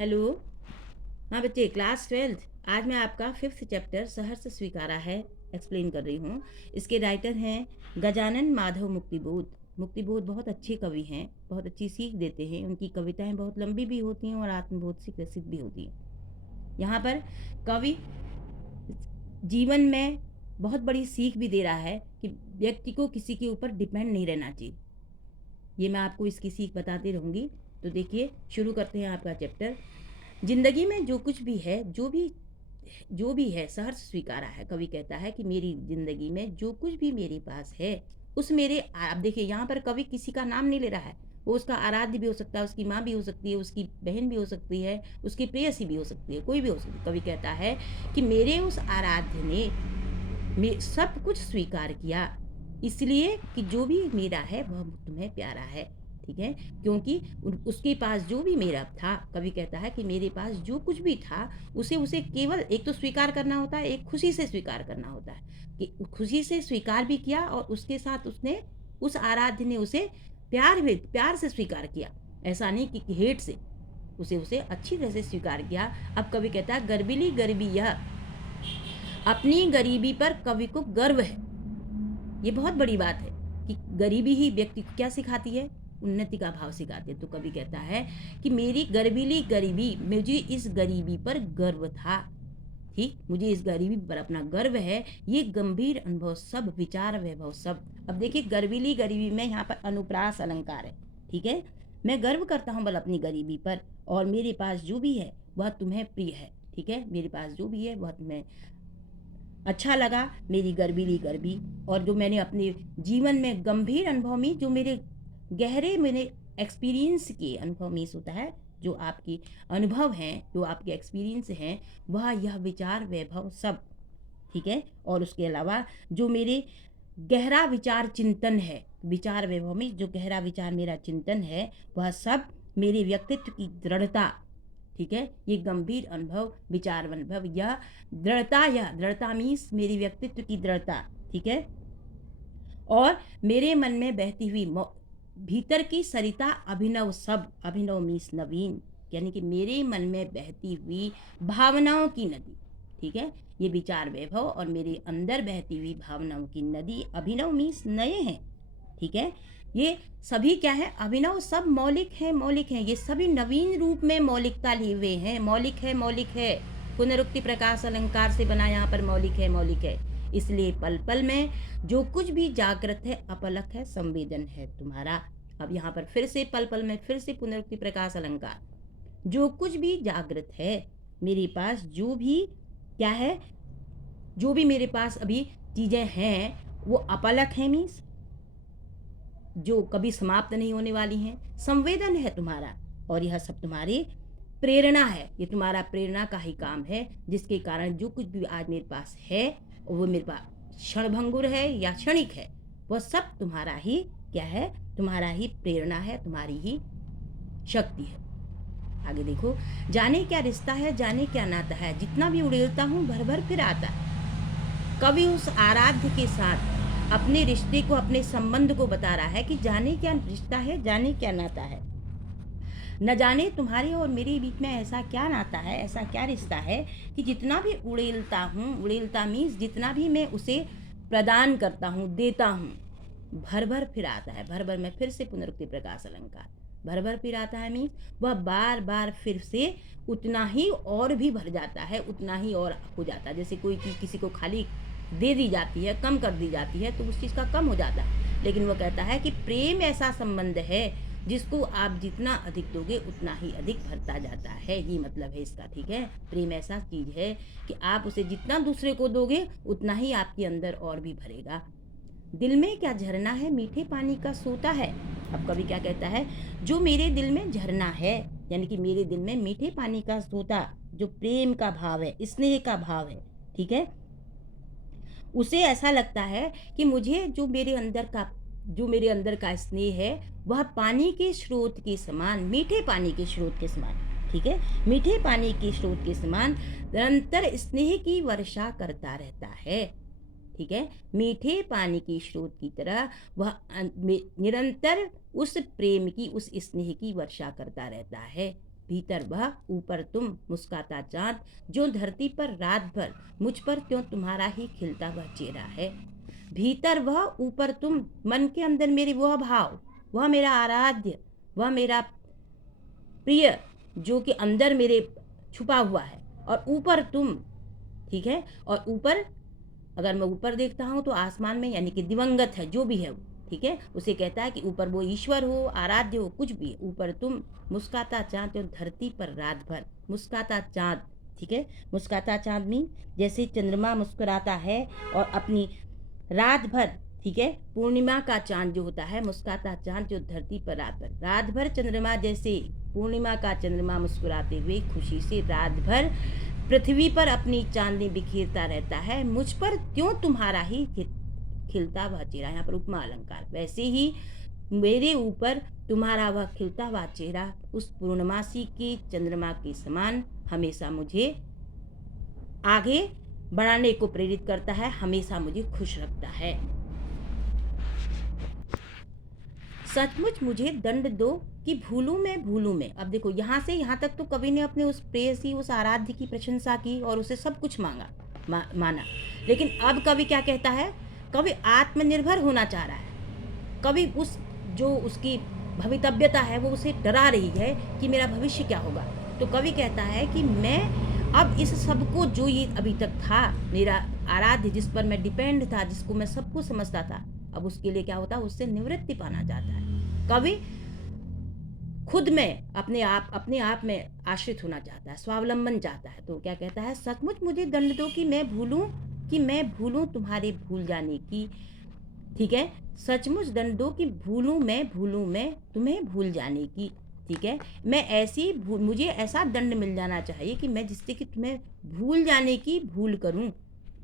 Hello. हाँ बच्चे, class 12। आज मैं आपका 5th चैप्टर सहर्ष स्वीकारा है एक्सप्लेन कर रही हूँ। इसके राइटर हैं गजानन माधव मुक्तिबोध। मुक्तिबोध बहुत अच्छे कवि हैं, बहुत अच्छी सीख देते हैं। उनकी कविताएं बहुत लंबी भी होती हैं और आत्मबोध से ग्रसित भी होती हैं। यहाँ पर कवि जीवन में बहुत बड़ी सीख भी दे रहा है कि व्यक्ति को किसी के ऊपर डिपेंड नहीं रहना चाहिए। ये मैं आपको इसकी सीख बताती रहूँगी। तो देखिए, शुरू करते हैं आपका चैप्टर। जिंदगी में जो कुछ भी है, जो भी है सहर्ष स्वीकारा है। कवि कहता है कि मेरी जिंदगी में जो कुछ भी मेरे पास है उस मेरे, आप देखिए यहाँ पर कवि किसी का नाम नहीं ले रहा है। वो उसका आराध्य भी हो सकता है, उसकी माँ भी हो सकती है, उसकी बहन भी हो सकती है, उसकी प्रेयसी भी हो सकती है, कोई भी हो सकती है। कवि कहता है कि मेरे उस आराध्य ने सब कुछ स्वीकार किया, इसलिए कि जो भी मेरा है वह तुम्हें प्यारा है। ठीक है, क्योंकि उसके पास जो भी मेरा था, कवि कहता है कि मेरे पास जो कुछ भी था उसे केवल एक तो स्वीकार करना होता है, एक खुशी से स्वीकार करना होता है। कि खुशी से स्वीकार भी किया और उसके साथ उसने, उस आराध्य ने उसे प्यार से स्वीकार किया। ऐसा नहीं कि हेट से, उसे अच्छी तरह से स्वीकार किया। अब कवि कहता है गर्बिली गरीबी यह, अपनी गरीबी पर कवि को गर्व है। ये बहुत बड़ी बात है कि गरीबी ही व्यक्ति को क्या सिखाती है, उन्नति का भाव सिखाती है। तो कवि कहता है कि मेरी गर्बीली गरीबी, मुझे इस गरीबी पर गर्व था। ठीक, मुझे इस गरीबी पर अपना गर्व है। ये गंभीर अनुभव सब, विचार वैभव सब। अब देखिए, गर्बीली गरीबी में यहाँ पर अनुप्रास अलंकार है। ठीक है, मैं गर्व करता हूँ बल अपनी गरीबी पर, और मेरे पास जो भी है वह तुम्हें प्रिय है। ठीक है, मेरे पास जो भी है वह तुम्हें अच्छा लगा, मेरी गर्बीली गर्बी। और जो मैंने अपने जीवन में गंभीर अनुभव में, जो मेरे गहरे मैंने एक्सपीरियंस के अनुभव में होता है, जो आपकी अनुभव हैं, जो आपके एक्सपीरियंस हैं, वह यह विचार वैभव सब। ठीक है, और उसके अलावा जो मेरे गहरा विचार चिंतन है, विचार वैभव में जो गहरा विचार मेरा चिंतन है, वह सब मेरे व्यक्तित्व की दृढ़ता। ठीक है, ये गंभीर अनुभव, विचार अनुभव, यह दृढ़ता मीन्स मेरी व्यक्तित्व की दृढ़ता। ठीक है, और मेरे मन में बहती हुई भीतर की सरिता अभिनव सब, अभिनव मीन्स नवीन, यानी कि मेरे मन में बहती हुई भावनाओं की नदी। ठीक है, ये विचार वैभव और मेरे अंदर बहती हुई भावनाओं की नदी, अभिनव मीन्स नए हैं। ठीक है, ये सभी क्या है, अभिनव सब मौलिक है, मौलिक है। ये सभी नवीन रूप में मौलिकता लिए हुए हैं। मौलिक है, मौलिक है, पुनरुक्ति प्रकाश अलंकार से बना यहाँ पर मौलिक है, मौलिक है। इसलिए पल पल में जो कुछ भी जागृत है, अपलक है, संवेदन है तुम्हारा। अब यहाँ पर फिर से पल पल में फिर से पुनरुक्ति प्रकाश अलंकार, जो कुछ भी जागृत है, मेरे पास जो भी क्या है, जो भी मेरे पास अभी चीजें हैं वो अपलक है, मीन्स जो कभी समाप्त नहीं होने वाली हैं। संवेदन है तुम्हारा, और यह सब तुम्हारी प्रेरणा है। ये तुम्हारा प्रेरणा का ही काम है, जिसके कारण जो कुछ भी आज मेरे पास है वो मेरे पास क्षणभंगुर है या क्षणिक है, वह सब तुम्हारा ही क्या है, तुम्हारा ही प्रेरणा है, तुम्हारी ही शक्ति है। आगे देखो, जाने क्या रिश्ता है, जाने क्या नाता है, जितना भी उड़ेलता हूँ भर भर फिर आता है। कवि उस आराध्य के साथ अपने रिश्ते को, अपने संबंध को बता रहा है कि जाने क्या रिश्ता है, जाने क्या नाता है। न जाने तुम्हारे और मेरे बीच में ऐसा क्या नाता है, ऐसा क्या रिश्ता है कि जितना भी उड़ेलता हूँ, उड़ेलता मीन्स जितना भी मैं उसे प्रदान करता हूँ, देता हूँ, भर भर फिर आता है। भर भर में फिर से पुनरुक्ति प्रकाश अलंकार, भर भर फिर आता है मीन्स वह बार बार फिर से उतना ही और भी भर जाता है, उतना ही और हो जाता है। जैसे कोई चीज़ किसी को खाली दे दी जाती है, कम कर दी जाती है, तो उस चीज़ का कम हो जाता है। लेकिन वह कहता है कि प्रेम ऐसा संबंध है जिसको आप जितना अधिक दोगे उतना ही अधिक भरता जाता है। ये मतलब है इसका। ठीक है, प्रेम ऐसा चीज़ है कि आप उसे जितना दूसरे को दोगे उतना ही आपके अंदर और भी भरेगा। दिल में क्या झरना है, मीठे पानी का सोता है। अब कवि क्या कहता है, जो मेरे दिल में झरना है, यानी कि मेरे दिल में मीठे पानी का सोता, जो प्रेम का भाव है, स्नेह का भाव है, ठीक है, उसे ऐसा लगता है कि मुझे जो मेरे अंदर का स्नेह है वह पानी के स्रोत के समान, मीठे पानी के स्रोत के समान, ठीक है, मीठे पानी के स्रोत के समान निरंतर स्नेह की वर्षा करता रहता है। ठीक है, मीठे पानी की स्रोत की तरह वह निरंतर उस प्रेम की, उस स्नेह की वर्षा करता रहता है। भीतर वह ऊपर तुम मुस्काता चांद, जो धरती पर रात भर मुझ पर त्यों तुम्हारा ही खिलता वह चेहरा है। भीतर वह ऊपर तुम, मन के अंदर मेरे वह भाव, वह मेरा आराध्य, वह मेरा प्रिय जो कि अंदर मेरे छुपा हुआ है, और ऊपर तुम, ठीक है। और ऊपर, अगर मैं ऊपर देखता हूँ तो आसमान में, यानी कि दिवंगत है जो भी है वो, ठीक है, उसे कहता है कि ऊपर वो ईश्वर हो, आराध्य हो, कुछ भी है, ऊपर तुम मुस्काता चांद, जो धरती पर रात भर मुस्काता चांद, ठीक है। मुस्काता चांद मीन जैसे चंद्रमा मुस्कुराता है और अपनी रात भर, ठीक है, पूर्णिमा का चांद जो होता है, मुस्काता चांद जो धरती पर रात भर चंद्रमा जैसे पूर्णिमा का चंद्रमा मुस्कुराते हुए खुशी से रात भर पृथ्वी पर अपनी चांदनी बिखेरता रहता है, मुझ पर क्यों तुम्हारा ही खिलता वह चेहरा। यहाँ पर उपमा अलंकार, वैसे ही मेरे ऊपर तुम्हारा वह खिलता हुआ चेहरा उस पूर्णमासी के चंद्रमा के समान हमेशा मुझे आगे बढ़ाने को प्रेरित करता है, हमेशा मुझे खुश रखता है। सचमुच मुझे दंड दो कि भूलूं मैं। अब देखो, यहाँ से यहाँ तक तो कवि ने अपने उस प्रेयसी, उस आराध्य की प्रशंसा की और उसे सब कुछ माना। लेकिन अब कवि क्या कहता है? कवि आत्मनिर्भर होना चाह रहा है। कवि उस जो उसकी भवितव्यता है वो उसे डरा रही है कि मेरा भविष्य क्या होगा। तो कवि कहता है कि मैं अब इस सब को, जो ये अभी तक था मेरा आराध्य, जिस पर मैं डिपेंड था, जिसको मैं सब कुछ समझता था, अब उसके लिए क्या होता है, उससे निवृत्ति पाना चाहता है। कवि खुद में अपने आप में आश्रित होना चाहता है, स्वावलंबन चाहता है। तो क्या कहता है? सचमुच मुझे दंड दो कि मैं भूलूं तुम्हारे भूल जाने की, ठीक है। सचमुच दंड दो कि भूलूं मैं तुम्हें भूल जाने की, ठीक है। मुझे ऐसा दंड मिल जाना चाहिए कि मैं, जिससे कि तुम्हें भूल जाने की भूल करूं,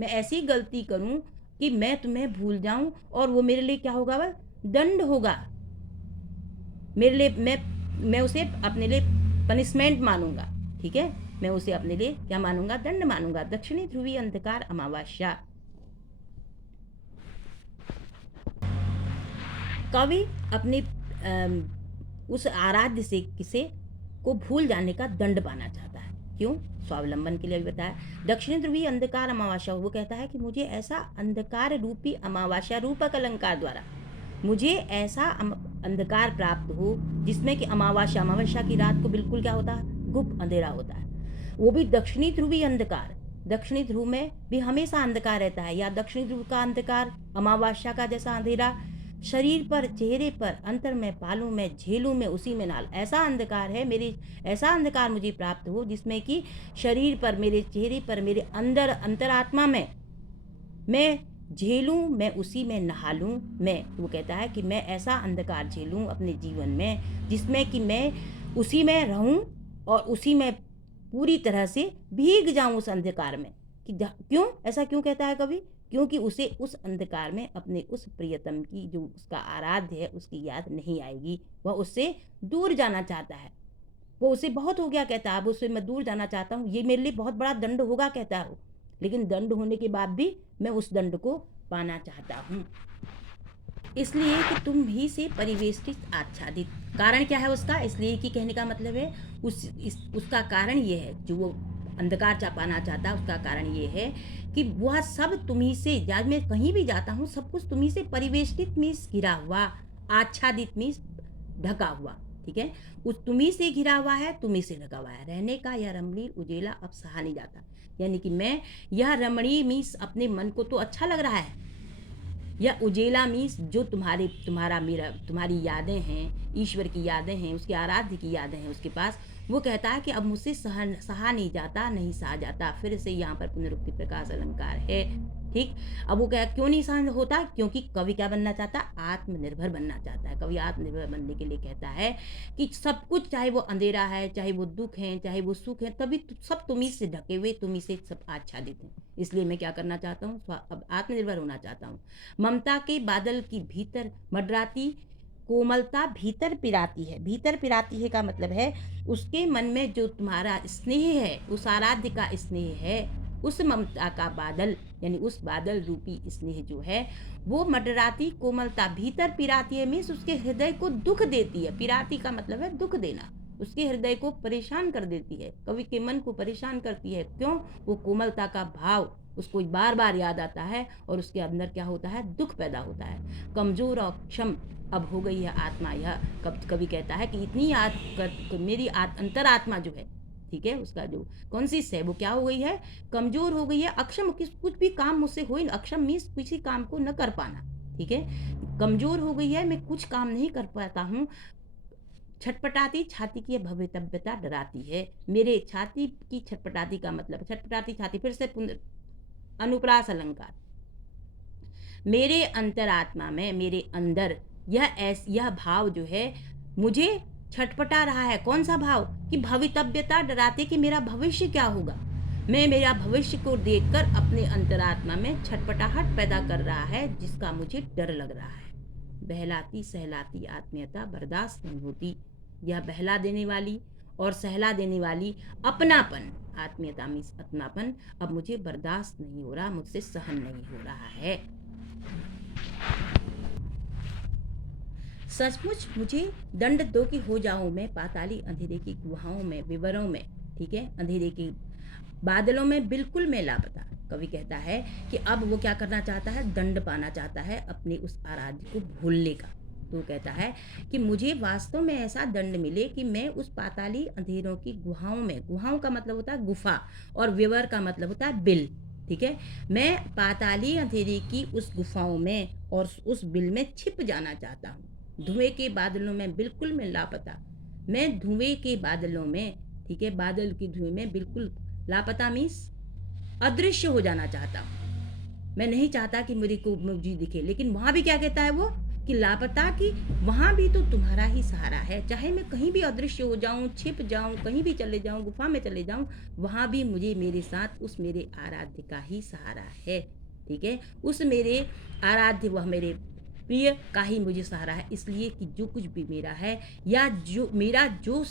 मैं ऐसी गलती करूं कि मैं तुम्हें भूल जाऊं, और वो मेरे लिए क्या होगा? वह दंड होगा मेरे लिए। मैं उसे अपने लिए पनिशमेंट मानूंगा, ठीक है। मैं उसे अपने लिए क्या मानूंगा? दंड मानूंगा। दक्षिणी ध्रुवी अंधकार अमावस्या। कवि अपने उस आराध्य से किसे को भूल जाने का दंड पाना चाहता है। क्यों? स्वावलंबन के लिए भी बताया। दक्षिणी ध्रुवी अंधकार अमावस्या, वो कहता है कि मुझे ऐसा अंधकार रूपी अमावस्या रूपक अलंकार द्वारा मुझे ऐसा अंधकार प्राप्त हो जिसमें कि अमावस्या की रात को बिल्कुल क्या होता है? गुप्त अंधेरा होता है। वो भी दक्षिणी ध्रुवी अंधकार। दक्षिणी ध्रुव में भी हमेशा अंधकार रहता है, या दक्षिणी ध्रुव का अंधकार अमावस्या का जैसा अंधेरा शरीर पर, चेहरे पर, अंतर में, पालू में, झेलू में, उसी में नाल, ऐसा अंधकार है ऐसा अंधकार मुझे प्राप्त हो जिसमें कि शरीर पर, मेरे चेहरे पर, मेरे अंदर अंतरात्मा में मैं झेलूं, मैं उसी में नहा लूं। वो कहता है कि मैं ऐसा अंधकार झेलूं अपने जीवन में जिसमें कि मैं उसी में रहूं और उसी में पूरी तरह से भीग जाऊं उस अंधकार में। क्यों ऐसा क्यों कहता है कवि? क्योंकि उसे उस अंधकार में अपने उस प्रियतम की, जो उसका आराध्य है, उसकी याद नहीं आएगी। वह उससे दूर जाना चाहता है। वो उसे बहुत हो गया, कहता है अब उससे मैं दूर जाना चाहता हूँ, ये मेरे लिए बहुत बड़ा दंड होगा, कहता है वो। लेकिन दंड होने के बाद भी मैं उस दंड को पाना चाहता हूँ, इसलिए कि तुम ही से परिवेष्टित आच्छादित। कारण क्या है उसका? इसलिए कि कहने का मतलब है उसका कारण ये है, जो वो अंधकार पाना चाहता है, उसका कारण ये है कि वह सब तुम्ही से, जब मैं कहीं भी जाता हूँ सब कुछ तुम्ही से परिवेष्टित मीन्स घिरा हुआ, आच्छादित मीन्स ढका हुआ, ठीक है। उस तुम्ही से घिरा हुआ है, तुम्ही से ढका हुआ है। रहने का यह रमणीय उजेला अब सहा नहीं जाता, यानी कि मैं, यह रमणीय मीन्स अपने मन को तो अच्छा लग रहा है, यह उजेला मीन्स जो तुम्हारी यादें हैं, ईश्वर की यादें हैं, उसके आराध्य की यादें हैं उसके पास। वो कहता है कि अब मुझसे सहा नहीं जाता, नहीं सहा जाता। फिर से यहाँ पर पुनरुक्ति प्रकाश अलंकार है, ठीक। अब वो क्यों नहीं सहन होता? क्योंकि कवि क्या बनना चाहता है? आत्मनिर्भर बनना चाहता है। कवि आत्मनिर्भर बनने के लिए कहता है कि सब कुछ, चाहे वो अंधेरा है, चाहे वो दुख है, चाहे वो सुख है, तभी सब तुम्ही से ढके हुए, तुम्ही से सब आच्छादित हैं। इसलिए मैं क्या करना चाहता हूँ? अब आत्मनिर्भर होना चाहता हूँ। ममता के बादल की भीतर मंडराती कोमलता भीतर पिराती है। भीतर पिराती है का मतलब है उसके मन में जो तुम्हारा स्नेह है, उस आराध्य का स्नेह है, उस ममता का बादल, यानी उस बादल रूपी स्नेह जो है वो मंडराती कोमलता भीतर पिराती है मीन्स उसके हृदय को दुख देती है। पिराती का मतलब है दुख देना, उसके हृदय को परेशान कर देती है, कवि के मन को परेशान करती है। क्यों? वो कोमलता का भाव उसको बार बार याद आता है और उसके अंदर क्या होता है, दुख पैदा होता है। कमजोर और क्षम अब हो गई है आत्मा। यह कवि कहता है कि इतनी मेरी अंतरात्मा जो है, ठीक है, उसका जो कॉन्सियस है वो क्या हो गई है, कमजोर हो गई है, अक्षम, कुछ भी काम मुझसे हो ही, अक्षम मीन्स किसी काम को न कर पाना, ठीक है, कमजोर हो गई है, मैं कुछ काम नहीं कर पाता हूँ। छटपटाती छाती की भवितव्यता डराती है। मेरे छाती की छटपटाती का मतलब, छटपटाती छाती, फिर से अनुप्रास अलंकार, मेरे अंतरात्मा में, मेरे अंदर यह भाव जो है मुझे छटपटा रहा है। कौन सा भाव? कि भवितव्यता डराते, कि मेरा भविष्य क्या होगा। मैं मेरा भविष्य को देखकर अपने अंतरात्मा में छटपटाहट पैदा कर रहा है, जिसका मुझे डर लग रहा है। बहलाती सहलाती आत्मीयता बर्दाश्त नहीं होती। यह बहला देने वाली और सहला देने वाली अपनापन, आत्मीयता मीन्स अपनापन, अब मुझे बर्दाश्त नहीं हो रहा, मुझसे सहन नहीं हो रहा है। सचमुच मुझे दंड दो कि हो जाऊं मैं पाताली अंधेरे की गुहाओं में, विवरों में, ठीक है, अंधेरे की बादलों में बिल्कुल मैं लापता। कवि कहता है कि अब वो क्या करना चाहता है, दंड पाना चाहता है अपने उस आराध्य को भूलने का। तो कहता है कि मुझे वास्तव में ऐसा दंड मिले कि मैं उस पाताली अंधेरों की गुहाओं में, गुहाओं का मतलब होता है गुफा, और विवर का मतलब होता है बिल, ठीक है, मैं पाताली अंधेरी की उस गुफाओं में और उस बिल में छिप जाना चाहता हूँ। धुएं के बादलों में बिल्कुल मैं लापता, मैं धुएं के बादलों में, ठीक है, बादल की धुएं में बिल्कुल लापता मीन्स अदृश्य हो जाना चाहता हूँ। मैं नहीं चाहता कि मेरे को मुझे दिखे, लेकिन वहां भी क्या कहता है वो, कि लापता, कि वहां भी तो तुम्हारा ही सहारा है। चाहे मैं कहीं भी अदृश्य हो जाऊं, छिप जाऊं, कहीं भी चले जाऊं, गुफा में चले जाऊं, वहां भी मुझे मेरे साथ उस मेरे आराध्य का ही सहारा है, ठीक है, उस मेरे आराध्य, वह मेरे प्रिय का ही मुझे सहारा है। इसलिए कि जो कुछ भी मेरा है, या जो मेरा जो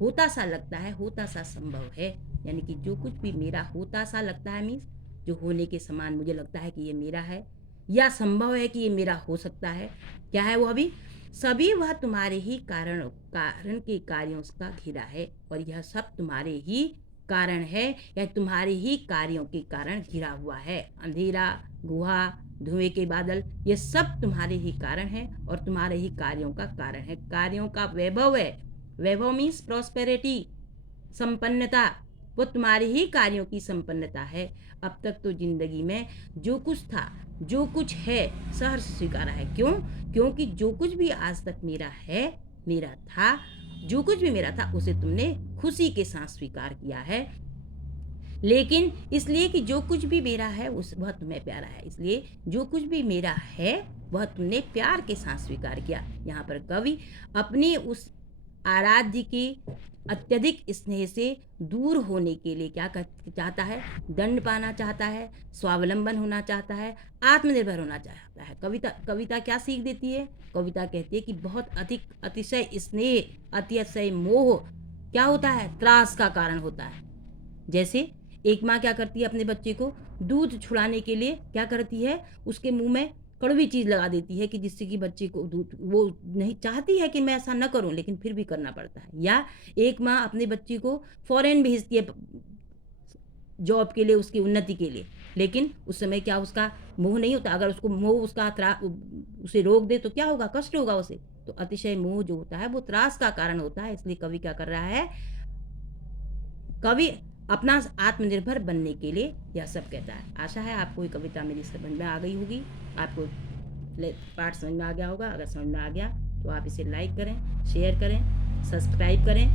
होता सा लगता है, होता सा संभव है, यानी कि जो कुछ भी मेरा होता सा लगता है मीन्स जो होने के समान मुझे लगता है कि ये मेरा है, या संभव है कि ये मेरा हो सकता है, क्या है वो, अभी सभी वह तुम्हारे ही कारण के कार्यों का घिरा है, और यह सब तुम्हारे ही कारण है, या तुम्हारे ही कार्यों के कारण घिरा हुआ है। अंधेरा, गुहा, धुएं के बादल, ये सब तुम्हारे ही कारण है और तुम्हारे ही कार्यों का कारण है। कार्यों का वैभव है, वैभव मीन्स प्रॉस्पेरिटी, संपन्नता, वो तुम्हारे ही कार्यों की संपन्नता है। अब तक तो जिंदगी में जो कुछ था, जो कुछ है, सहर्ष स्वीकारा है। क्यों? क्योंकि जो कुछ भी आज तक मेरा है, मेरा था, जो कुछ भी मेरा था, उसे तुमने खुशी के साथ स्वीकार किया है। लेकिन इसलिए कि जो कुछ भी मेरा है वह तुम्हें प्यारा है, इसलिए जो कुछ भी मेरा है वह तुमने प्यार के साथ स्वीकार किया। यहाँ पर कवि अपनी उस आराध्य के अत्यधिक स्नेह से दूर होने के लिए क्या चाहता है, दंड पाना चाहता है, स्वावलंबन होना चाहता है, आत्मनिर्भर होना चाहता है। कविता क्या सीख देती है? कविता कहती है कि बहुत अधिक, अतिशय स्नेह, अतिशय मोह क्या होता है, त्रास का कारण होता है। जैसे एक माँ क्या करती है, अपने बच्चे को दूध छुड़ाने के लिए क्या करती है, उसके मुंह में कड़वी चीज़ लगा देती है, कि जिससे कि बच्चे को दूध, वो नहीं चाहती है कि मैं ऐसा न करूं, लेकिन फिर भी करना पड़ता है। या एक माँ अपने बच्चे को फॉरेन भेजती है जॉब के लिए, उसकी उन्नति के लिए, लेकिन उस समय क्या उसका मोह नहीं होता? अगर उसको मोह उसे रोक दे तो क्या होगा, कष्ट होगा उसे। तो अतिशय मोह जो होता है वो त्रास का कारण होता है। इसलिए कवि क्या कर रहा है, कवि अपना आत्मनिर्भर बनने के लिए यह सब कहता है। आशा है आपको ये कविता मेरी समझ में आ गई होगी, आपको पाठ समझ में आ गया होगा। अगर समझ में आ गया तो आप इसे लाइक करें, शेयर करें, सब्सक्राइब करें,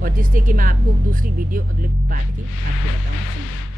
और जिससे कि मैं आपको दूसरी वीडियो अगले पाठ की आपको बताऊँ।